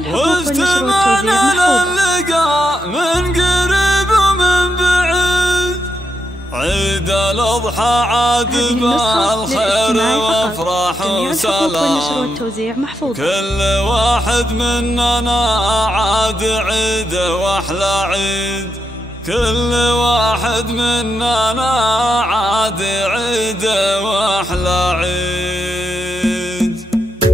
الحقوق والنشر والتوزيع اللقاء من قريب ومن بعيد، عيد الأضحى عاد بالخير وافراح وسلام، كل واحد مننا عاد عيد واحلى عيد، كل واحد مننا عاد عيد واحلى عيد،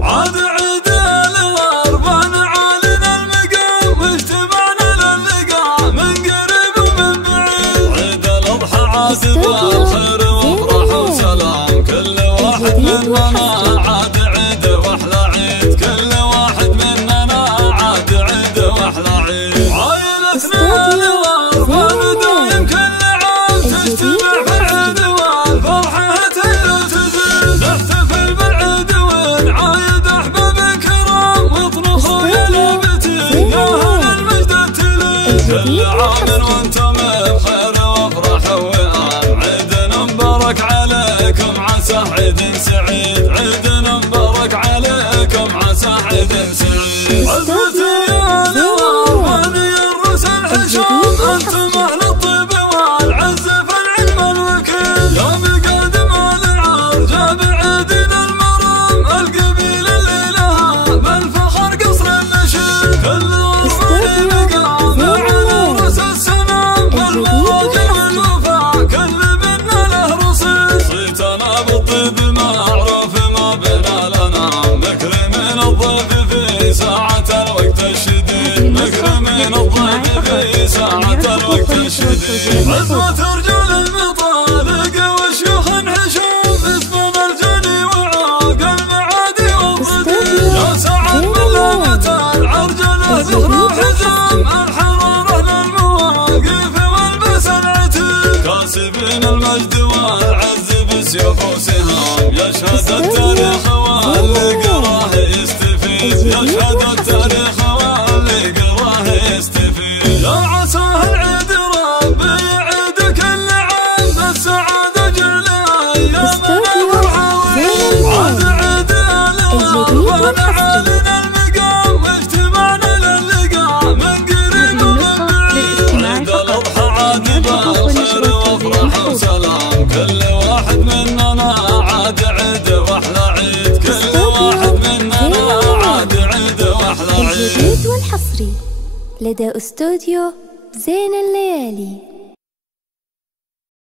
عاد عيد الغربان عالنا المقام واجتمعنا للقاء من قريب ومن بعيد، عيد الأضحى عاد بالخير وافراح وسلام، كل واحد مننا عاد عيد واحلى عيد، كل واحد مننا عاد عيد واحلى عيد، عائلتنا الغربان دايم كل عام تجتمع في العيد والفرحة تزيد، نحتفل بالعيد ونعايد أحباب كرام واطنخوا يا لابتين يا أهل المجد التليد، كل عام وانتم بخير وافراح وإنعام، عيد مبارك عليكم عسى عيد سعيد، عيد مبارك عليكم عسى عيد سعيد، عزتي يا الغربان يا الرؤوس الحشام، أنتم أهل الطيب والعز في العلم الوكيل، يا مقادم العرجاب عيدنا المرام، القبيلة اللي لها بالفخر قصر النشيد، كل غربان مقام على رأس السنام، والمواجع والوفاء كل بنا له رصيد، صيتنا بالطيب معروف ما بنا لنا، مكرمين الضيف في ساعة الوقت الشديد، مكرمين الضيف في ساعة الوقت الشديد، عزوة رجال المطالق وشيوخ حشوم، اسمنا الجني وعاق المعادي والضديد، يا سعد من لامة العرجلة زهرة وحزام، الحرارة للمواقف والبس العتيد، كاسبين المجد والعز بسيوف وسهام، يشهد التاريخ واللي قراه يستفيد، يشهد التاريخ واللي قراه يستفيد، يا عساه العيد ربي يعيد كل عام بالسعادة جل أيامنا الفرحة وعيد، عاد عيد الغربان عالنا المقام واجتمعنا للقاء من قريب ومن بعيد، عيد الأضحى عاد بالخير وافراح وسلام، كل واحد مننا عاد عيد واحلى عيد، كل واحد مننا عاد عيد واحلى عيد. الجديد والحصري لدى استوديو زين الليالي.